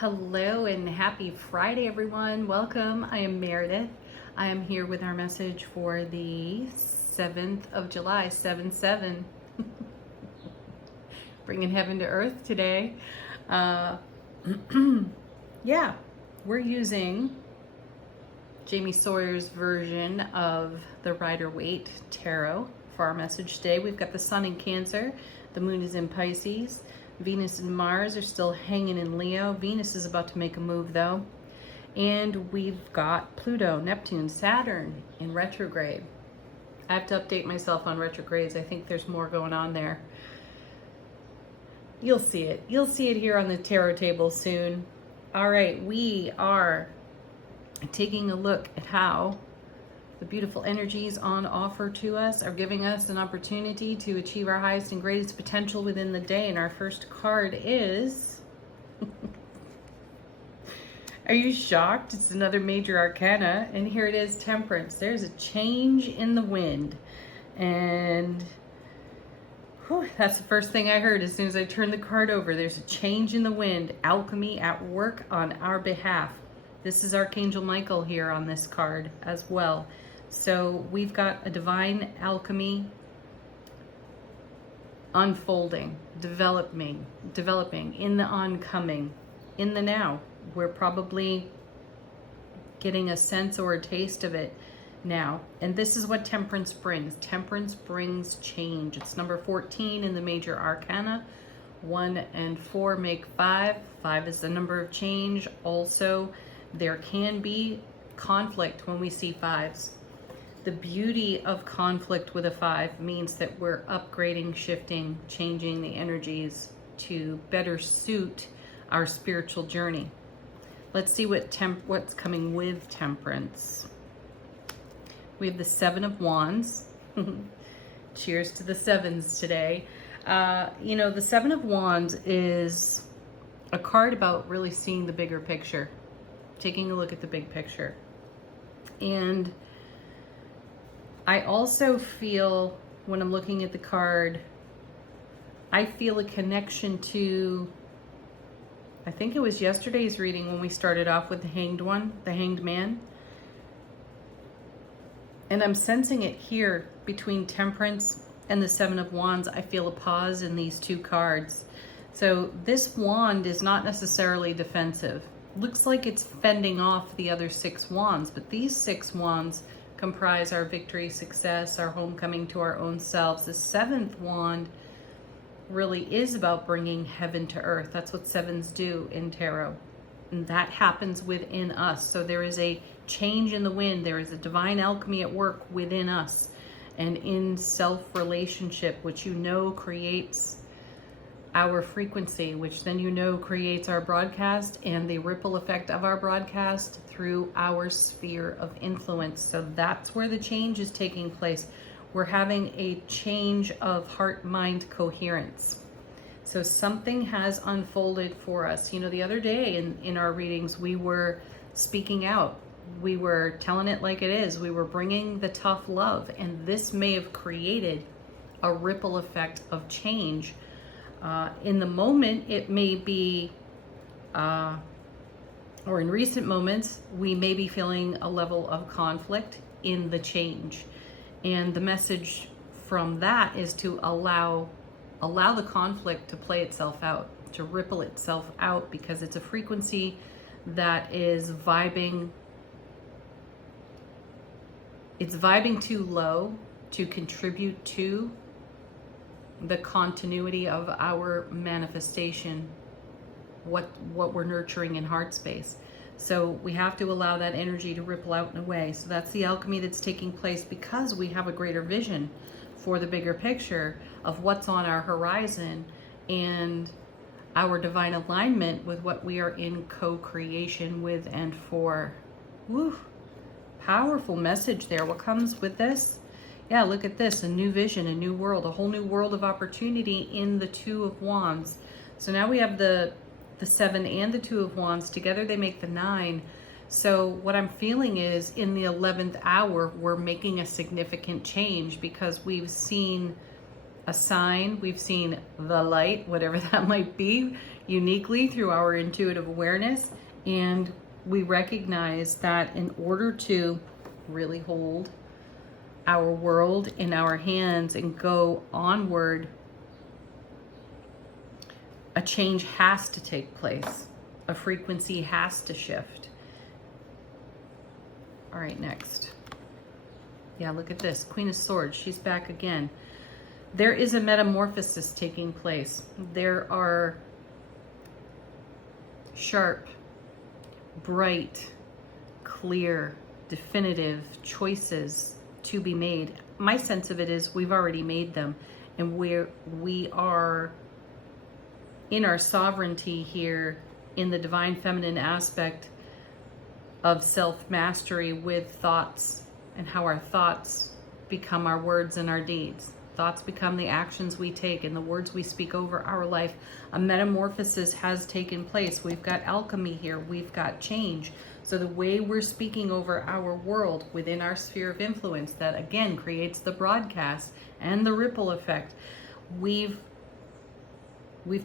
Hello and happy Friday, everyone. Welcome. I am Meredith. I am here with our message for the 7th of July, 7-7. Bringing heaven to earth today. Yeah, we're using Jamie Sawyer's version of the Rider-Waite Tarot for our message today. We've got the Sun in Cancer, the Moon is in Pisces, Venus and Mars are still hanging in Leo. Venus is about to make a move though. And we've got Pluto, Neptune, Saturn in retrograde. I have to update myself on retrogrades. I think there's more going on there. You'll see it. You'll see it here on the tarot table soon. All right, we are taking a look at how the beautiful energies on offer to us are giving us an opportunity to achieve our highest and greatest potential within the day. And our first card is... Are you shocked? It's another major arcana. And here it is, Temperance. There's a change in the wind. And whew, that's the first thing I heard as soon as I turned the card over. There's a change in the wind. Alchemy at work on our behalf. This is Archangel Michael here on this card as well. So we've got a divine alchemy unfolding, developing in the oncoming, in the now. We're probably getting a sense or a taste of it now. And this is what Temperance brings. Temperance brings change. It's number 14 in the major arcana. 1 and 4 make 5. 5 is the number of change. Also, there can be conflict when we see 5s. The beauty of conflict with a 5 means that we're upgrading, shifting, changing the energies to better suit our spiritual journey. Let's see what's coming with Temperance. We have the 7 of Wands. Cheers to the 7s today. The 7 of Wands is a card about really seeing the bigger picture, taking a look at the big picture. And I also feel, when I'm looking at the card, I feel a connection to, I think it was yesterday's reading when we started off with the Hanged One, the Hanged Man. And I'm sensing it here between Temperance and the 7 of Wands. I feel a pause in these two cards. So this wand is not necessarily defensive. Looks like it's fending off the other 6 wands, but these 6 wands comprise our victory, success, our homecoming to our own selves. The 7th wand really is about bringing heaven to earth. That's what 7s do in tarot. And that happens within us. So there is a change in the wind. There is a divine alchemy at work within us and in self-relationship, which creates our frequency, which then creates our broadcast and the ripple effect of our broadcast through our sphere of influence. So that's where the change is taking place. We're having a change of heart-mind coherence. So something has unfolded for us. The other day in our readings, we were speaking out. We were telling it like it is. We were bringing the tough love. And this may have created a ripple effect of change. In the moment, it may be, or in recent moments, we may be feeling a level of conflict in the change. And the message from that is to allow the conflict to play itself out, to ripple itself out, because it's a frequency that is vibing. It's vibing too low to contribute to the continuity of our manifestation, what we're nurturing in heart space. So we have to allow that energy to ripple out and away. So that's the alchemy that's taking place, because we have a greater vision for the bigger picture of what's on our horizon and our divine alignment with what we are in co-creation with and for. Woo! Powerful message there. What comes with this? Yeah, look at this, a new vision, a new world, a whole new world of opportunity in the 2 of Wands. So now we have the 7 and the 2 of Wands. Together they make the 9. So what I'm feeling is in the 11th hour, we're making a significant change because we've seen a sign, we've seen the light, whatever that might be, uniquely through our intuitive awareness. And we recognize that in order to really hold our world in our hands and go onward, a change has to take place. A frequency has to shift. All right, next. Yeah, look at this. Queen of Swords, she's back again. There is a metamorphosis taking place. There are sharp, bright, clear, definitive choices to be made. My sense of it is we've already made them, and we are in our sovereignty here in the divine feminine aspect of self-mastery with thoughts, and how our thoughts become our words and our deeds. Thoughts become the actions we take and the words we speak over our life. A metamorphosis has taken place. We've got alchemy here. We've got change. So the way we're speaking over our world within our sphere of influence, that again creates the broadcast and the ripple effect. We've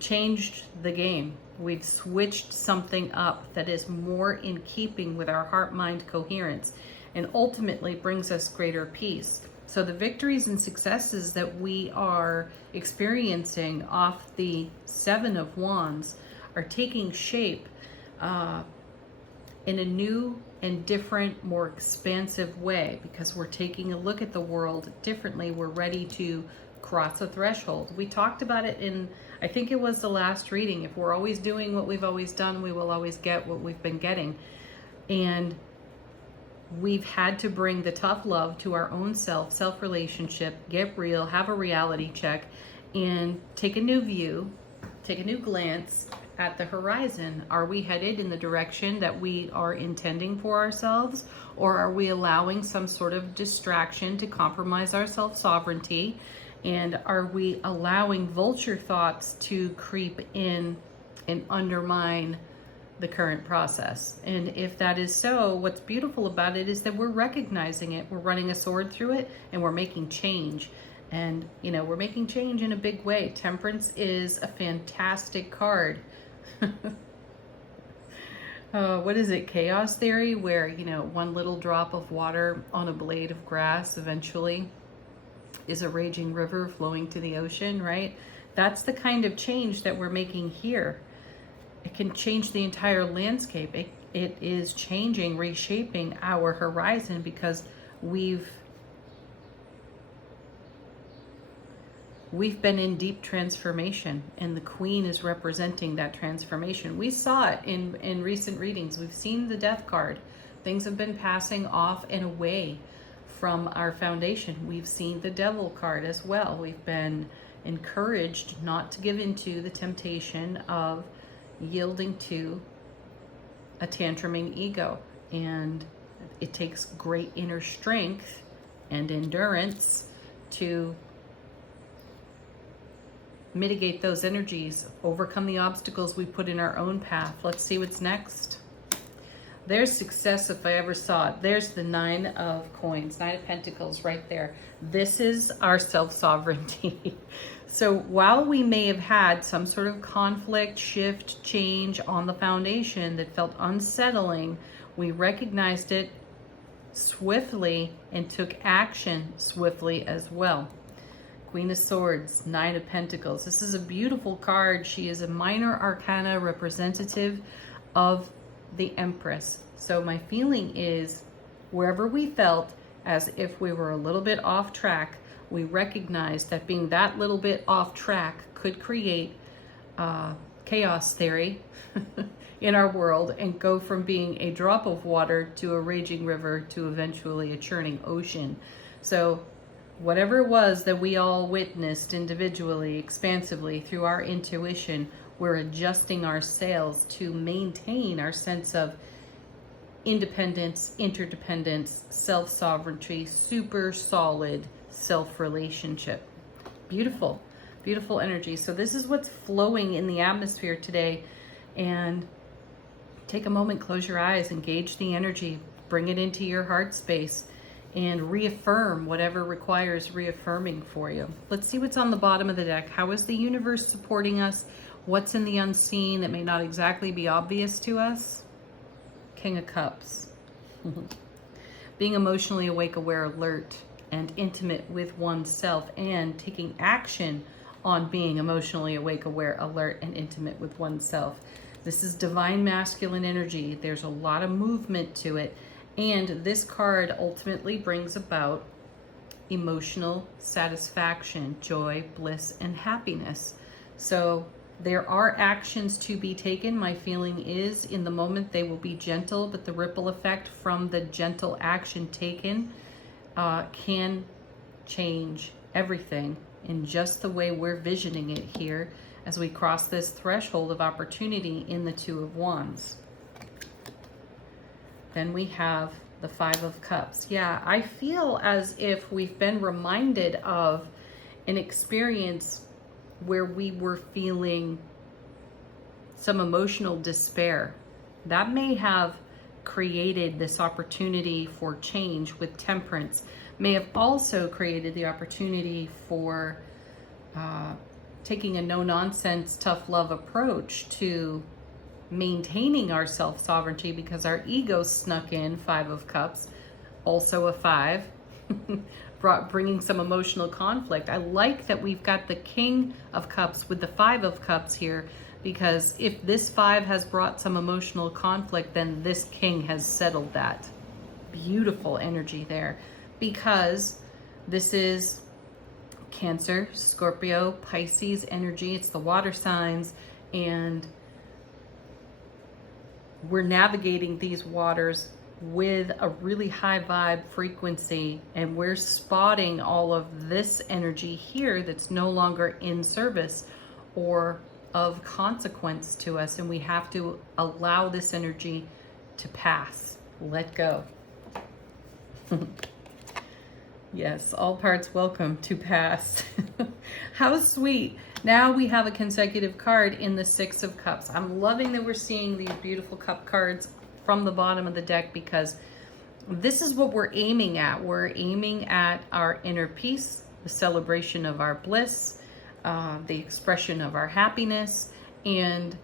changed the game. We've switched something up that is more in keeping with our heart-mind coherence and ultimately brings us greater peace. So the victories and successes that we are experiencing off the Seven of Wands are taking shape in a new and different, more expansive way, because we're taking a look at the world differently. We're ready to cross a threshold. We talked about it in, I think it was the last reading. If we're always doing what we've always done, we will always get what we've been getting. And we've had to bring the tough love to our own self-relationship, get real, have a reality check, and take a new view, take a new glance at the horizon. Are we headed in the direction that we are intending for ourselves, or are we allowing some sort of distraction to compromise our self-sovereignty? And are we allowing vulture thoughts to creep in and undermine the current process? And if that is so, what's beautiful about it is that we're recognizing it, we're running a sword through it, and we're making change. And you know, we're making change in a big way. Temperance is a fantastic card. What is it, chaos theory, where, you know, one little drop of water on a blade of grass eventually is a raging river flowing to the ocean, right? That's the kind of change that we're making here. It can change the entire landscape. It is changing, reshaping our horizon, because we've been in deep transformation, and the Queen is representing that transformation. We saw it in recent readings. We've seen the Death card. Things have been passing off and away from our foundation. We've seen the Devil card as well. We've been encouraged not to give into the temptation of yielding to a tantruming ego. And it takes great inner strength and endurance to mitigate those energies, overcome the obstacles we put in our own path. Let's see what's next. There's success if I ever saw it. There's the Nine of Coins, Nine of Pentacles right there. This is our self-sovereignty. So while we may have had some sort of conflict, shift, change on the foundation that felt unsettling, we recognized it swiftly and took action swiftly as well. Queen of Swords, Nine of Pentacles. This is a beautiful card. She is a minor arcana representative of the Empress. So my feeling is, wherever we felt as if we were a little bit off track, we recognized that being that little bit off track could create chaos theory in our world, and go from being a drop of water to a raging river to eventually a churning ocean. So whatever it was that we all witnessed individually, expansively through our intuition, we're adjusting our sails to maintain our sense of independence, interdependence, self-sovereignty, super solid self-relationship. Beautiful, beautiful energy. So this is what's flowing in the atmosphere today. And take a moment, close your eyes, engage the energy, bring it into your heart space, and reaffirm whatever requires reaffirming for you. Let's see what's on the bottom of the deck. How is the universe supporting us? What's in the unseen that may not exactly be obvious to us? King of Cups. Being emotionally awake, aware, alert, and intimate with oneself, and taking action on being emotionally awake, aware, alert, and intimate with oneself. This is divine masculine energy. There's a lot of movement to it. And this card ultimately brings about emotional satisfaction, joy, bliss, and happiness. So there are actions to be taken. My feeling is in the moment they will be gentle, but the ripple effect from the gentle action taken can change everything in just the way we're visioning it here as we cross this threshold of opportunity in the Two of Wands. Then we have the Five of Cups. Yeah, I feel as if we've been reminded of an experience where we were feeling some emotional despair. That may have created this opportunity for change with Temperance, may have also created the opportunity for taking a no-nonsense, tough love approach to maintaining our self-sovereignty, because our ego snuck in. Five of Cups, also a 5, bringing some emotional conflict. I like that we've got the King of Cups with the 5 of Cups here, because if this 5 has brought some emotional conflict, then this King has settled that. Beautiful energy there, because this is Cancer, Scorpio, Pisces energy. It's the water signs, and we're navigating these waters with a really high vibe frequency, and we're spotting all of this energy here that's no longer in service or of consequence to us, and we have to allow this energy to pass. Let go. Yes, all parts welcome to pass. How sweet. Now we have a consecutive card in the 6 of Cups. I'm loving that we're seeing these beautiful cup cards from the bottom of the deck, because this is what we're aiming at. We're aiming at our inner peace, the celebration of our bliss, the expression of our happiness, and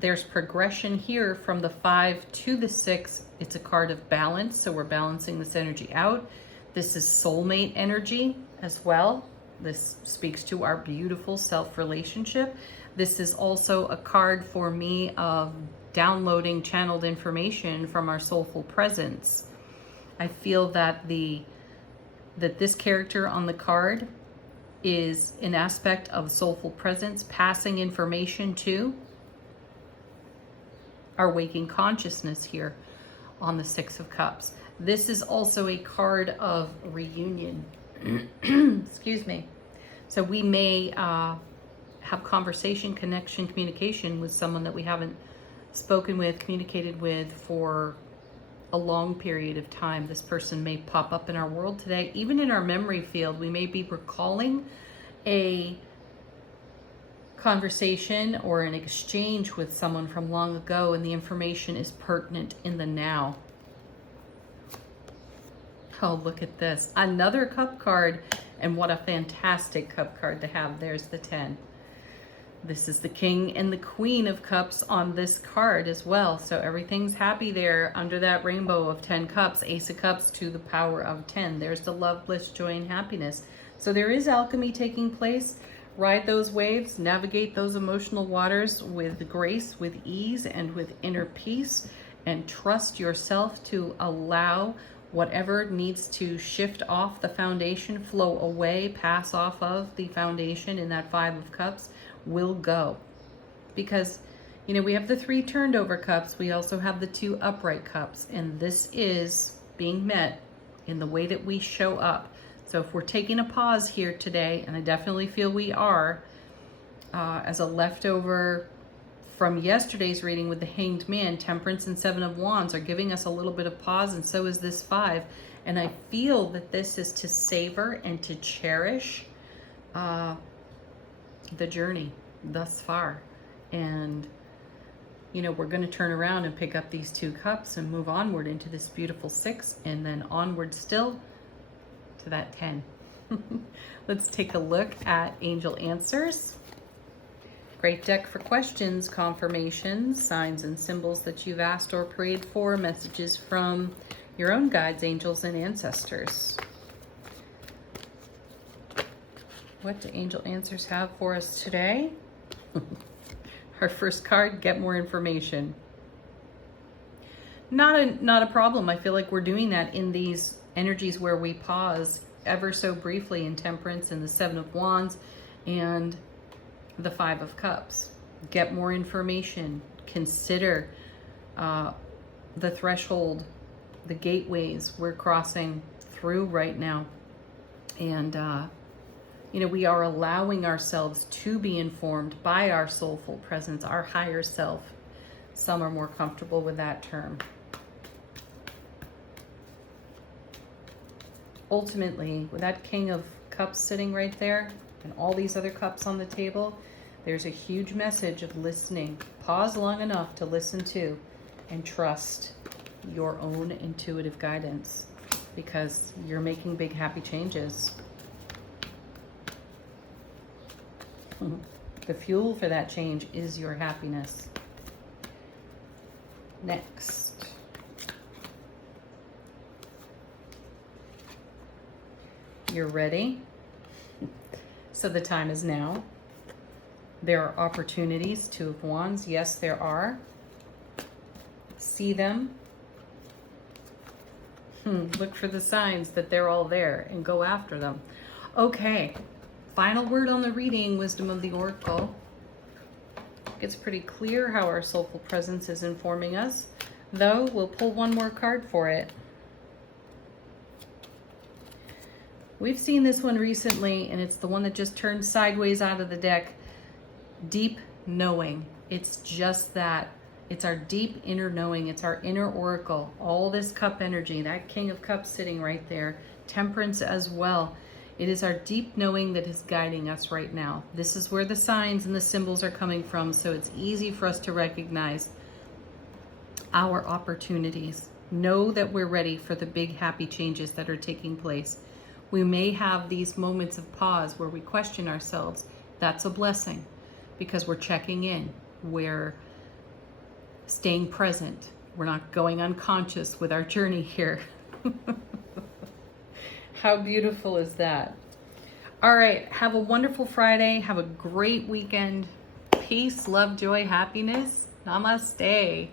there's progression here from the 5 to the 6. It's a card of balance, so we're balancing this energy out. This is soulmate energy as well. This speaks to our beautiful self-relationship. This is also a card for me of downloading channeled information from our soulful presence. I feel that this character on the card is an aspect of soulful presence, passing information to our waking consciousness here on the 6 of Cups. This is also a card of reunion. Excuse me. So we may have conversation, connection, communication with someone that we haven't spoken with, communicated with for a long period of time. This person may pop up in our world today. Even in our memory field, we may be recalling a conversation or an exchange with someone from long ago, and the information is pertinent in the now. Oh, look at this. Another cup card, and what a fantastic cup card to have. There's the 10. This is the King and the Queen of Cups on this card as well. So everything's happy there under that rainbow of 10 cups. Ace of Cups to the power of 10. There's the love, bliss, joy, and happiness. So there is alchemy taking place. Ride those waves, navigate those emotional waters with grace, with ease, and with inner peace, and trust yourself to allow whatever needs to shift off the foundation, flow away, pass off of the foundation in that 5 of Cups will go. Because, you know, we have the 3 turned over cups. We also have the 2 upright cups. And this is being met in the way that we show up. So if we're taking a pause here today, and I definitely feel we are, as a leftover from yesterday's reading with the Hanged Man, Temperance and 7 of Wands are giving us a little bit of pause, and so is this 5. And I feel that this is to savor and to cherish the journey thus far. And, you know, we're going to turn around and pick up these 2 cups and move onward into this beautiful 6, and then onward still to that 10. Let's take a look at angel answers. Great deck for questions, confirmations, signs and symbols that you've asked or prayed for, messages from your own guides, angels, and ancestors. What do angel answers have for us today? Our first card, get more information. Not a problem. I feel like we're doing that in these energies where we pause ever so briefly in Temperance and the Seven of Wands and the Five of Cups. Get more information. Consider the threshold, the gateways we're crossing through right now. And, you know, we are allowing ourselves to be informed by our soulful presence, our higher self. Some are more comfortable with that term. Ultimately, with that King of Cups sitting right there and all these other cups on the table, there's a huge message of listening. Pause long enough to listen to and trust your own intuitive guidance, because you're making big happy changes. The fuel for that change is your happiness. Next. You're ready? So the time is now. There are opportunities, Two of Wands. Yes, there are. See them. Look for the signs that they're all there and go after them. Okay. Final word on the reading, Wisdom of the Oracle. It's pretty clear how our soulful presence is informing us, though we'll pull one more card for it. We've seen this one recently, and it's the one that just turned sideways out of the deck. Deep knowing. It's just that. It's our deep inner knowing. It's our inner oracle. All this cup energy, that King of Cups sitting right there. Temperance as well. It is our deep knowing that is guiding us right now. This is where the signs and the symbols are coming from, so it's easy for us to recognize our opportunities. Know that we're ready for the big happy changes that are taking place. We may have these moments of pause where we question ourselves. That's a blessing, because we're checking in. We're staying present. We're not going unconscious with our journey here. How beautiful is that? All right, have a wonderful Friday. Have a great weekend. Peace, love, joy, happiness. Namaste.